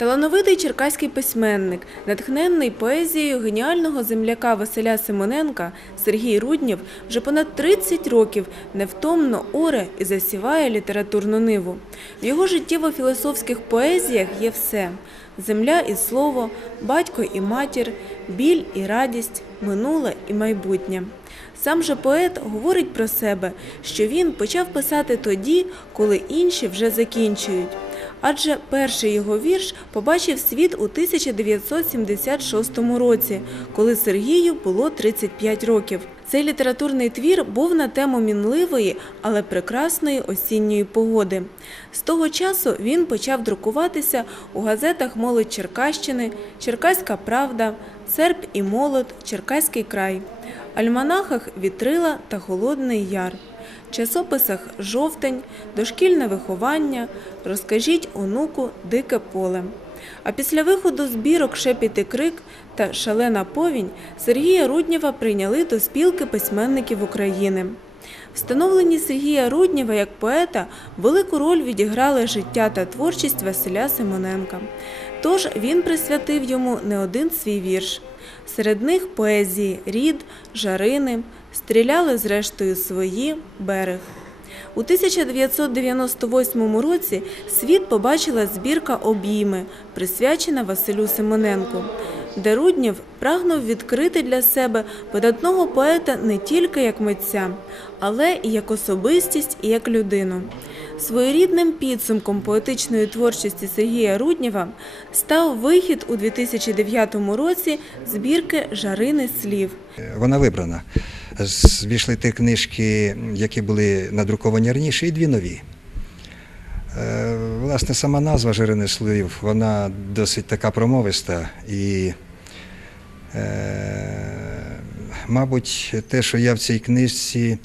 Талановитий черкаський письменник, натхненний поезією геніального земляка Василя Симоненка, Сергій Руднєв вже понад 30 років невтомно оре і засіває літературну ниву. В його життєво-філософських поезіях є все – земля і слово, батько і матір, біль і радість, минуле і майбутнє. Сам же поет говорить про себе, що він почав писати тоді, коли інші вже закінчують. Адже перший його вірш побачив світ у 1976 році, коли Сергію було 35 років. Цей літературний твір був на тему мінливої, але прекрасної осінньої погоди. З того часу він почав друкуватися у газетах Молодь Черкащини, Черкаська Правда, Серп і молод, Черкаський край, альманахах Вітрила та Холодний Яр часописах Жовтень, дошкільне виховання, розкажіть онуку Дике поле. А після виходу збірок Шепіт і крик та Шалена повінь Сергія Руднєва прийняли до спілки письменників України. Встановлені Сергія Руднєва як поета велику роль відіграли життя та творчість Василя Симоненка. Тож він присвятив йому не один свій вірш. Серед них поезії Рід, Жарини, стріляли зрештою свої берег. У 1998 році світ побачила збірка Обійми, присвячена Василю Симоненку, де Руднєв прагнув відкрити для себе видатного поета не тільки як митця, але і як особистість, і як людину. Своєрідним підсумком поетичної творчості Сергія Руднєва став вихід у 2009 році збірки Жарини слів. Вона вибрана. Звійшли ті книжки, які були надруковані раніше, і дві нові. Е, Власне, сама назва Жирини слів, вона досить така промовиста. І, е, мабуть, те, що я в цій книжці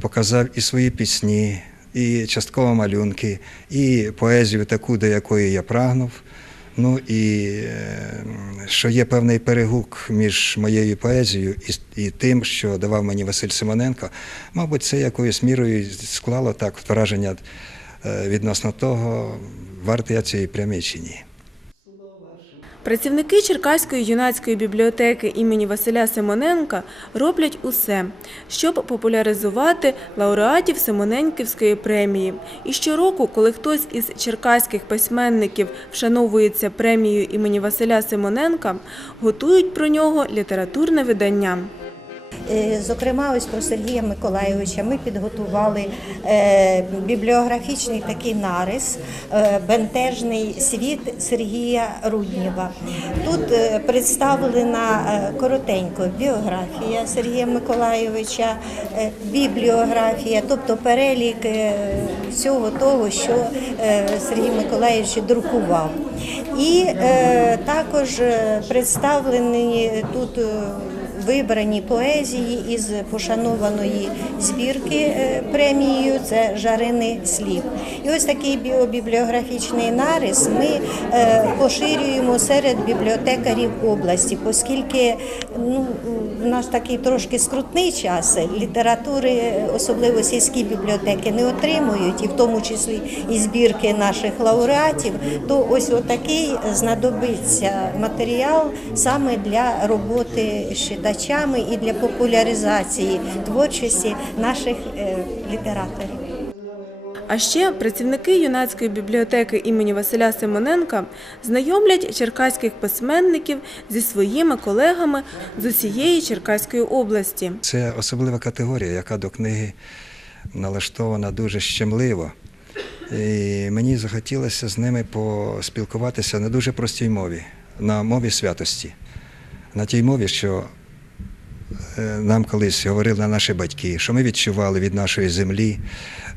показав і свої пісні, і частково малюнки, і поезію таку, до якої я прагнув. Ну і е, що є певний перегук між моєю поезією і, і тим, що давав мені Василь Симоненко, мабуть, це якоюсь мірою склало так враження е, відносно того, вартий я цієї прямі чи ні. Працівники Черкаської юнацької бібліотеки імені Василя Симоненка роблять усе, щоб популяризувати лауреатів Симоненківської премії. І щороку, коли хтось із черкаських письменників вшановується премією імені Василя Симоненка, готують про нього літературне видання. Е, Зокрема, ось про Сергія Миколайовича ми підготували е, бібліографічний такий нарис е, Бентежний світ Сергія Руднєва. Тут представлена коротенько біографія Сергія Миколайовича, бібліографія, тобто перелік всього того, що Сергій Миколайович друкував. І також представлені тут. Вибрані поезії із пошанованої збірки е, премією це жарини слів. І ось такий біобібліографічний нарис ми е, поширюємо серед бібліотекарів області, оскільки ну, в наш такий трошки скрутний час літератури, особливо сільські бібліотеки, не отримують, і в тому числі і збірки наших лауреатів, то ось отакий знадобиться матеріал саме для роботи з читачами і для популяризації творчості наших е, літераторів. А ще працівники юнацької бібліотеки імені Василя Симоненка знайомлять черкаських письменників зі своїми колегами з усієї Черкаської області. Це особлива категорія, яка до книги налаштована дуже щемливо. І мені захотілося з ними поспілкуватися на дуже простій мові, на мові святості, на тій мові, що нам колись говорили наші батьки, що ми відчували від нашої землі,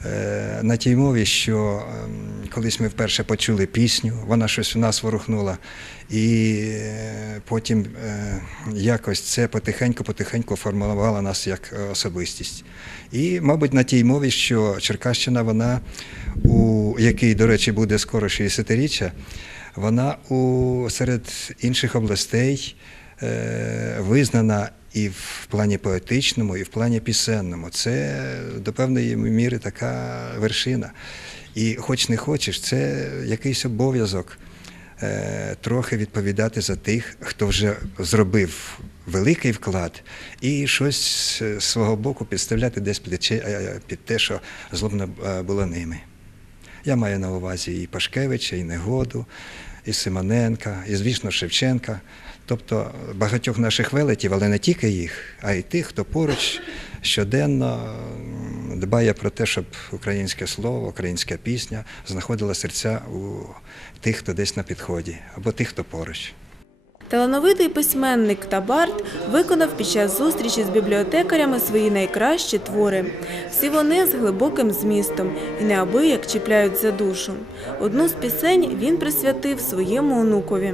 е, на тій мові, що ем, колись ми вперше почули пісню, вона щось у нас ворухнула, і е, потім е, якось це потихеньку-потихеньку формувало нас як е, особистість. І, мабуть, на тій мові, що Черкащина, вона, у якій, до речі, буде скоро 60-річчя, вона у, серед інших областей е, визнана і в плані поетичному, і в плані пісенному. Це до певної міри така вершина. І хоч не хочеш, це якийсь обов'язок е, трохи відповідати за тих, хто вже зробив великий вклад, і щось з свого боку підставляти десь під, е, під те, що злобно е, було ними. Я маю на увазі і Пашкевича, і Негоду, і Симоненка, і, звісно, Шевченка. Тобто багатьох наших велетів, але не тільки їх, а й тих, хто поруч щоденно дбає про те, щоб українське слово, українська пісня знаходила серця у тих, хто десь на підході, або тих, хто поруч. Талановитий письменник та бард виконав під час зустрічі з бібліотекарями свої найкращі твори. Всі вони з глибоким змістом і неабияк чіпляють за душу. Одну з пісень він присвятив своєму онукові.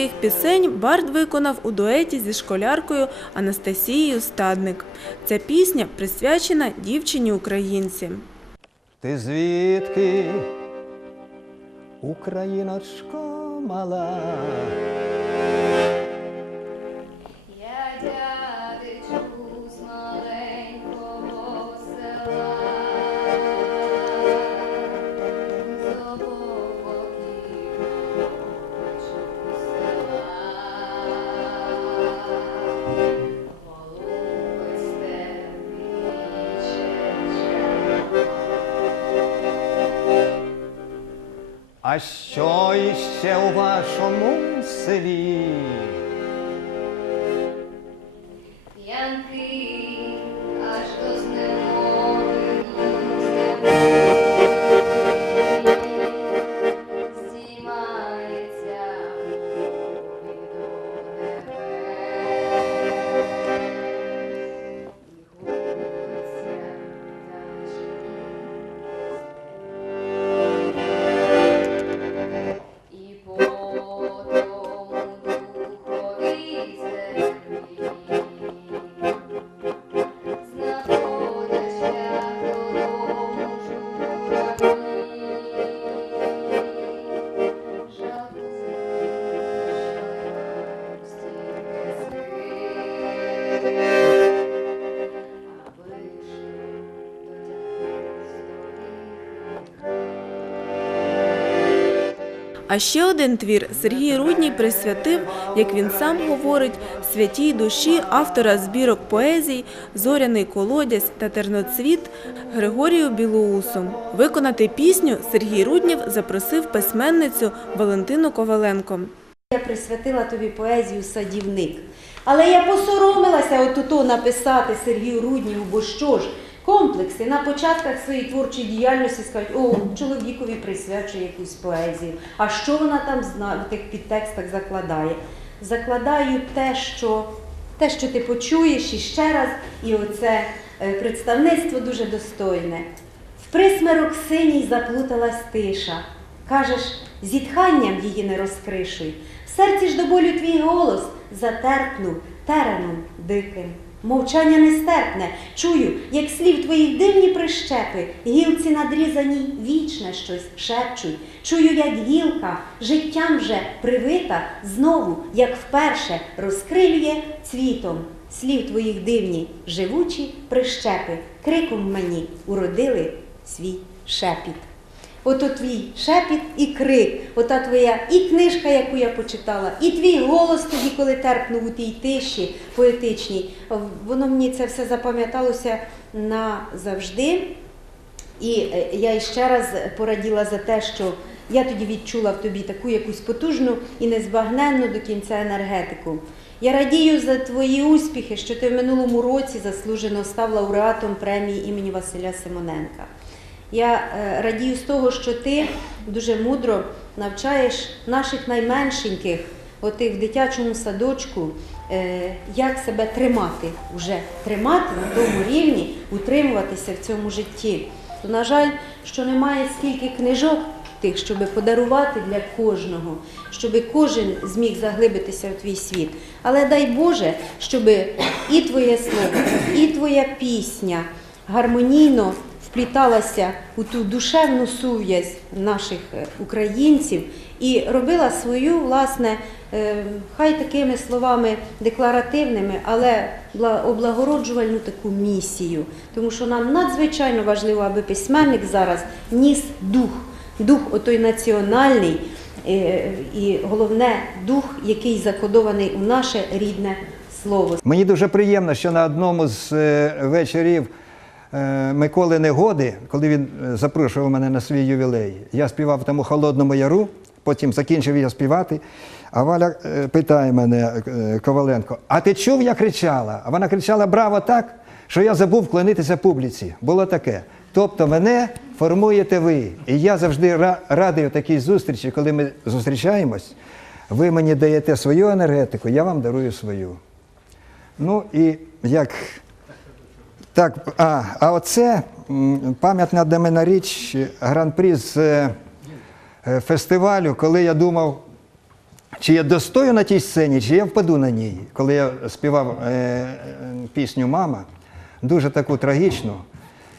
своїх пісень Бард виконав у дуеті зі школяркою Анастасією Стадник. Ця пісня присвячена дівчині українці. Ти звідки, Україночка мала? А що іще у вашому селі? А ще один твір Сергій Рудній присвятив, як він сам говорить, святій душі автора збірок поезій Зоряний колодязь та терноцвіт Григорію Білоусу. Виконати пісню Сергій Руднів запросив письменницю Валентину Коваленко. Я присвятила тобі поезію садівник. Але я посоромилася отуто написати Сергію Рудніву, бо що ж, комплекси на початках своєї творчої діяльності скажуть, о, чоловікові присвячує якусь поезію. А що вона там в тих підтекстах закладає? Закладаю те, що, те, що ти почуєш і ще раз, і оце е, представництво дуже достойне. В присмерок синій заплуталась тиша. Кажеш, зітханням її не розкришуй. В серці ж до болю твій голос затерпнув тереном диким. Мовчання нестерпне, чую, як слів твоїх дивні прищепи, гілці надрізані вічне щось шепчуть. Чую, як гілка, життям вже привита, знову, як вперше, розкрилює цвітом. Слів твоїх дивні, живучі прищепи, криком мені уродили свій шепіт. Ото твій шепіт і крик, ота твоя і книжка, яку я почитала, і твій голос тоді, коли терпнув у тій тиші поетичній. Воно мені це все запам'яталося назавжди. І е, я іще раз пораділа за те, що я тоді відчула в тобі таку якусь потужну і незбагненну до кінця енергетику. Я радію за твої успіхи, що ти в минулому році заслужено став лауреатом премії імені Василя Симоненка. Я е, радію з того, що ти дуже мудро навчаєш наших найменшеньких, отих в дитячому садочку, е, як себе тримати, вже тримати на тому рівні, утримуватися в цьому житті. То, на жаль, що немає скільки книжок тих, щоб подарувати для кожного, щоб кожен зміг заглибитися в твій світ. Але дай Боже, щоб і твоє слово, і твоя пісня гармонійно впліталася у ту душевну сув'язь наших е, українців і робила свою, власне, е, хай такими словами декларативними, але бла- облагороджувальну таку місію. Тому що нам надзвичайно важливо, аби письменник зараз ніс дух, дух отой національний, е, і головне дух, який закодований у наше рідне слово. Мені дуже приємно, що на одному з вечорів Миколи Негоди, коли він е, запрошував мене на свій ювілей, я співав там у Холодному Яру, потім закінчив я співати. А Валя е, питає мене е, Коваленко: а ти чув, я кричала? А вона кричала Браво так, що я забув вклонитися публіці. Було таке. Тобто мене формуєте ви. І я завжди радий такій зустрічі, коли ми зустрічаємось, ви мені даєте свою енергетику, я вам дарую свою. Ну і як. Так, а, а оце пам'ятна для мене річ гран-прі з е, е, фестивалю, коли я думав, чи я достою на тій сцені, чи я впаду на ній. Коли я співав е, е, пісню Мама, дуже таку трагічну.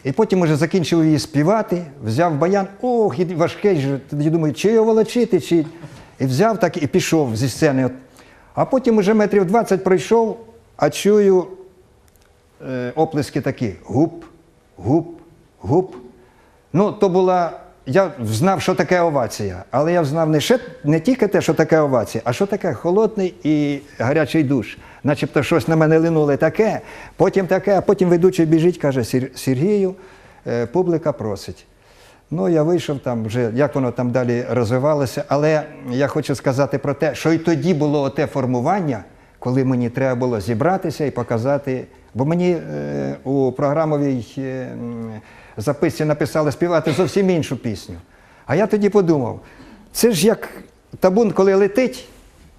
І потім уже закінчив її співати, взяв баян, ох, і важкий же. Тоді думаю, чи його волочити, чи. І взяв так і пішов зі сцени. А потім уже метрів 20 пройшов, а чую оплески такі: гуп, гуп, гуп. Ну, то була. Я знав, що таке овація, але я знав не, ще, не тільки те, що таке овація, а що таке холодний і гарячий душ. Начебто щось на мене линуло таке, потім таке, а потім ведучий біжить, каже «Сер- Сергію, е, публіка просить. Ну, я вийшов там вже, як воно там далі розвивалося, але я хочу сказати про те, що і тоді було те формування, коли мені треба було зібратися і показати. Бо мені е, у програмовій е, записці написали співати зовсім іншу пісню. А я тоді подумав, це ж як табун, коли летить,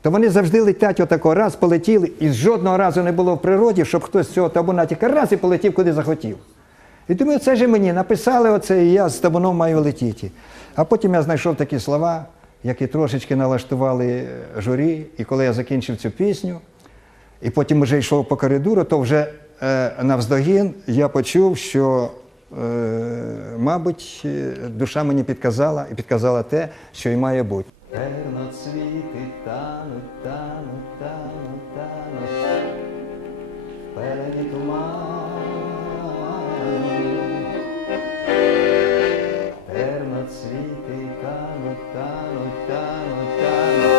то вони завжди летять отако, раз полетіли, і жодного разу не було в природі, щоб хтось з цього табуна тільки раз і полетів, куди захотів. І думаю, це ж мені написали оце, і я з табуном маю летіти. А потім я знайшов такі слова, які трошечки налаштували е, журі. І коли я закінчив цю пісню, і потім вже йшов по коридору, то вже е, навздогін я почув, що, е, мабуть, е, душа мені підказала і підказала те, що і має бути. Терноцвіти тануть, тануть, тануть, тануть, тануть, тануть, тануть.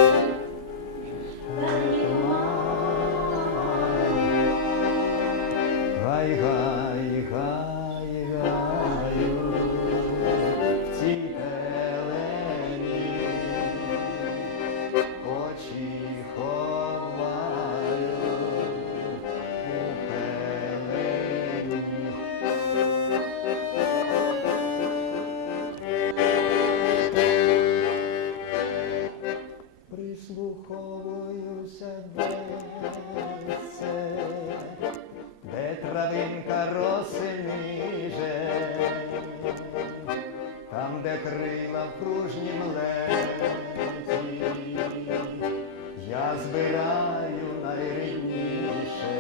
Збираю найрідніше,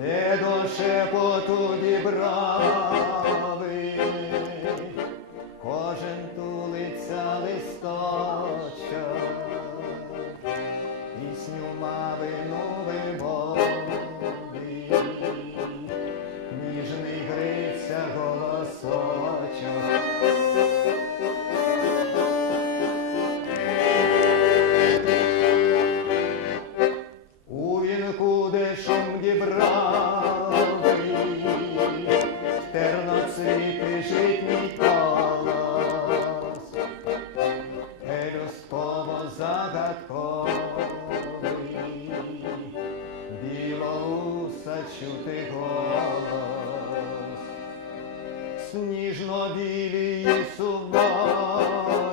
де до шепоту дібрави, білоуса чути голос, сніжно-білі сувої, відганя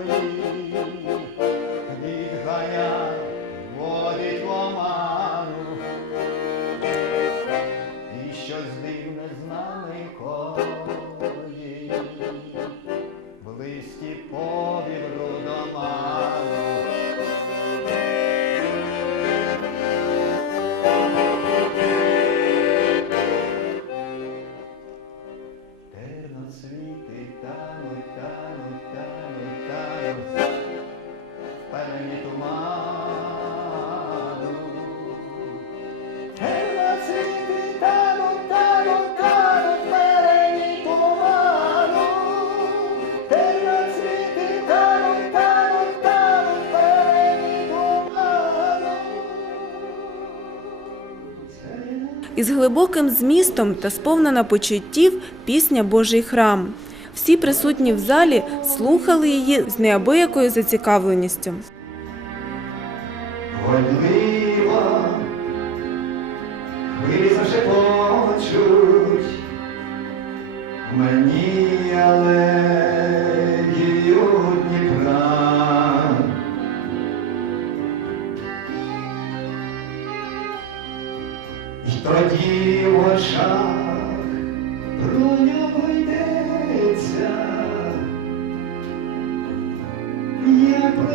Із глибоким змістом та сповнена почуттів пісня Божий храм. Всі присутні в залі слухали її з неабиякою зацікавленістю.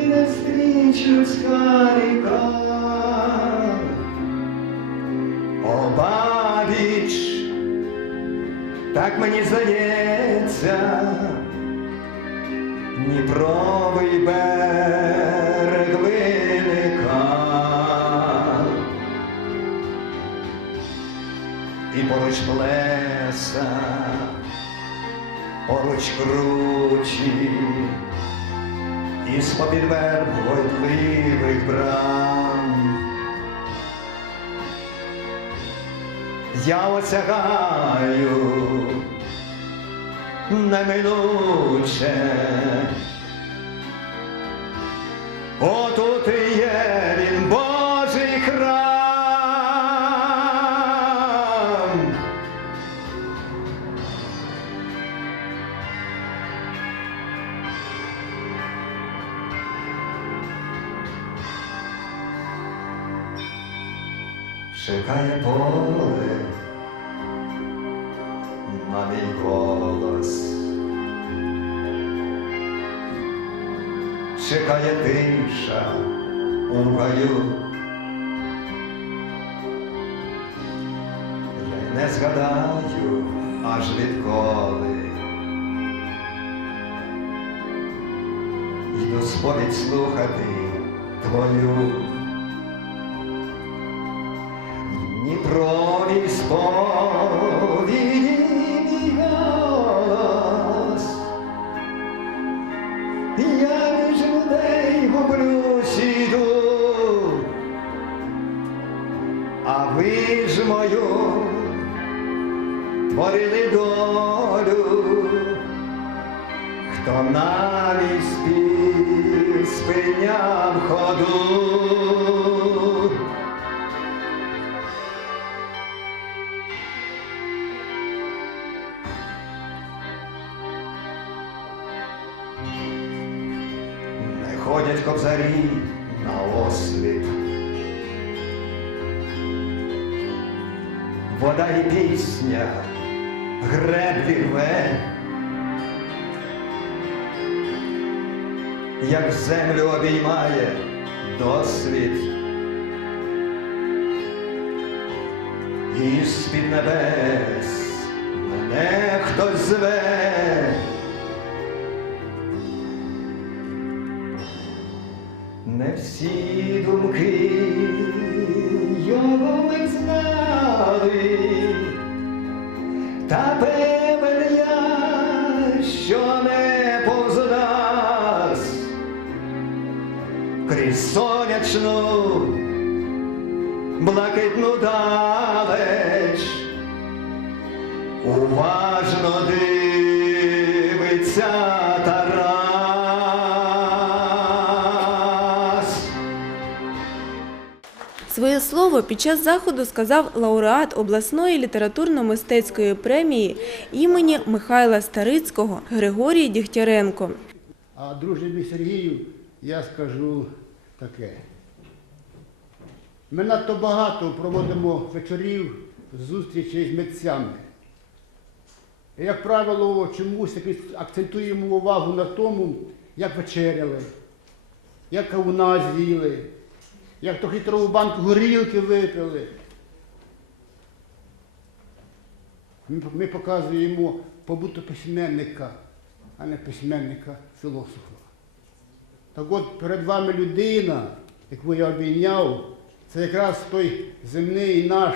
Як плине ріка, обабіч, так мені здається, Дніпровий берег виника. І поруч плеса, поруч кручі, із попід верб гойдливих брам. Я осягаю неминуче. Отут і є він Божий храм. Чекає поле на мій голос. Чекає тиша у гаю. Я не згадаю аж відколи. Йду сповідь слухати твою. Ж творили долю, хто навіть спів спиняв ходу. Не ходять кобзарі пісня греблі рве, як землю обіймає досвід. І з-під небес мене хтось зве. Не всі думки його ми знали, та певен я, що не повз нас крізь сонячну блакитну далеч уважно дивиться Слово під час заходу сказав лауреат обласної літературно-мистецької премії імені Михайла Старицького Григорій Дігтяренко. А друже мій Сергію, я скажу таке. Ми надто багато проводимо вечорів, зустрічей з митцями. Як правило, чомусь акцентуємо увагу на тому, як вечеряли, як кавуна з'їли, як то хитрову банку горілки випили. Ми, показуємо побуту письменника, а не письменника філософа. Так от перед вами людина, яку я обійняв, це якраз той земний наш,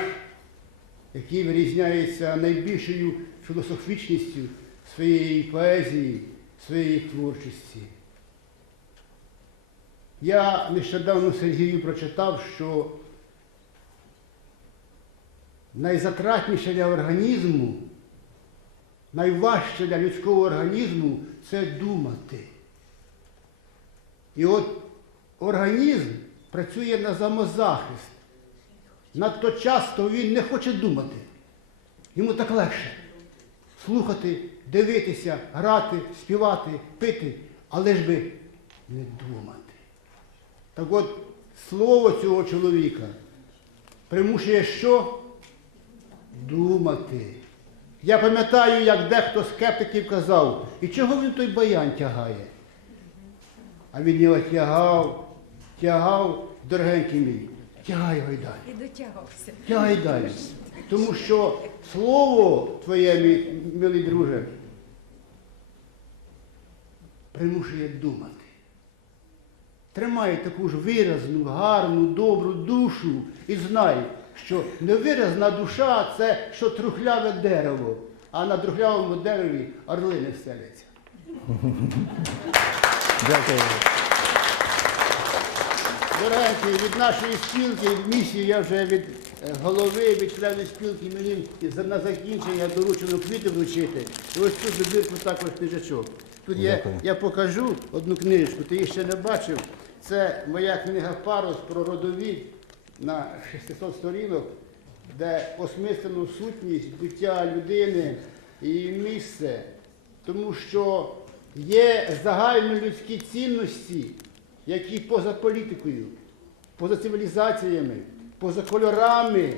який вирізняється найбільшою філософічністю своєї поезії, своєї творчості. Я нещодавно Сергію прочитав, що найзатратніше для організму, найважче для людського організму це думати. І от організм працює на самозахист. Надто часто він не хоче думати. Йому так легше слухати, дивитися, грати, співати, пити, але ж би не думати. Так от слово цього чоловіка примушує що? Думати. Я пам'ятаю, як дехто скептиків казав, і чого він той баян тягає? А він його тягав, тягав, дорогенький мій, тягай його й далі. І дотягався. Тягай далі. Тому що слово твоє, мій милий друже, примушує думати. Тримай таку ж виразну, гарну, добру душу і знай, що невиразна душа це що трухляве дерево, а на трухлявому дереві орли не селяться. Дякую. Дорогенькі, від нашої спілки, від місії, я вже від е, голови, від членів спілки мені на закінчення доручено квіти вручити. І ось тут добірку також книжечок. Тут є, я покажу одну книжку, ти її ще не бачив. Це моя книга Парус про родовід на 600 сторінок, де осмислено сутність буття людини і її місце. Тому що є загальнолюдські цінності, які поза політикою, поза цивілізаціями, поза кольорами.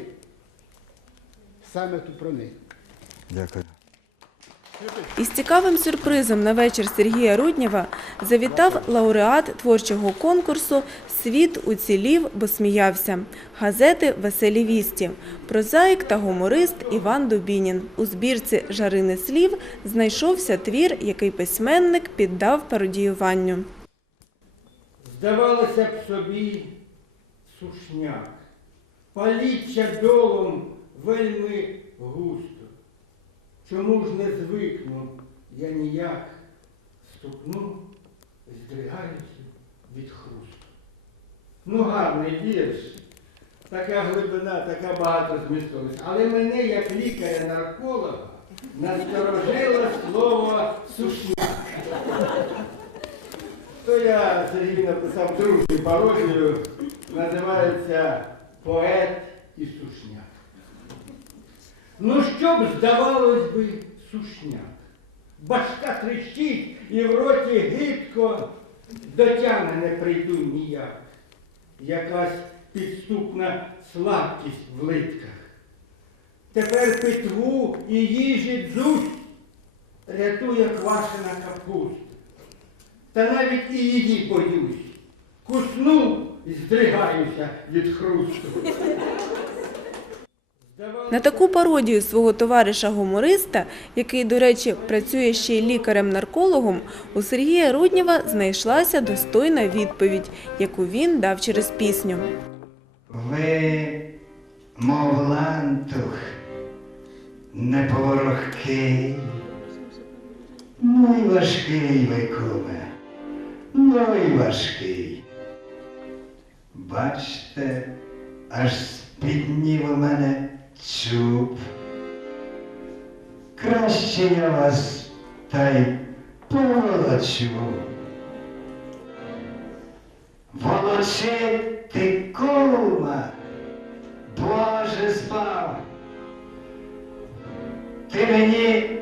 Саме тут про них. Дякую. Із цікавим сюрпризом на вечір Сергія Руднєва завітав лауреат творчого конкурсу Світ уцілів, бо сміявся газети Веселі вісті. Прозаїк та гуморист Іван Дубінін. У збірці Жарини слів знайшовся твір, який письменник піддав пародіюванню. Здавалося б собі сушняк, паліччя долом вельми густо. Чому ж не звикну я ніяк стукну, здригаюся від хрусту. Ну, гарний вірш, така глибина, така багато змістовість. Але мене, як лікаря-нарколога, насторожило слово сушняк. То я Сергій написав дружню пародію, називається Поет і сушняк. Ну що б здавалось би сушняк? Башка трещить і в роті гидко, до тями не прийду ніяк. Якась підступна слабкість в литках. Тепер питву і їжі дзусь рятує квашена капуста. Та навіть і її боюсь. Кусну і здригаюся від хрусту. На таку пародію свого товариша-гумориста, який, до речі, працює ще й лікарем-наркологом, у Сергія Руднєва знайшлася достойна відповідь, яку він дав через пісню. Ви, мов лантух, неповорохкий, ну й важкий ви, куме, ну й важкий. Бачте, аж спітнів у мене чуб. Краще я вас та й поволочу. Волочи ти кума, Боже спав. Ти мені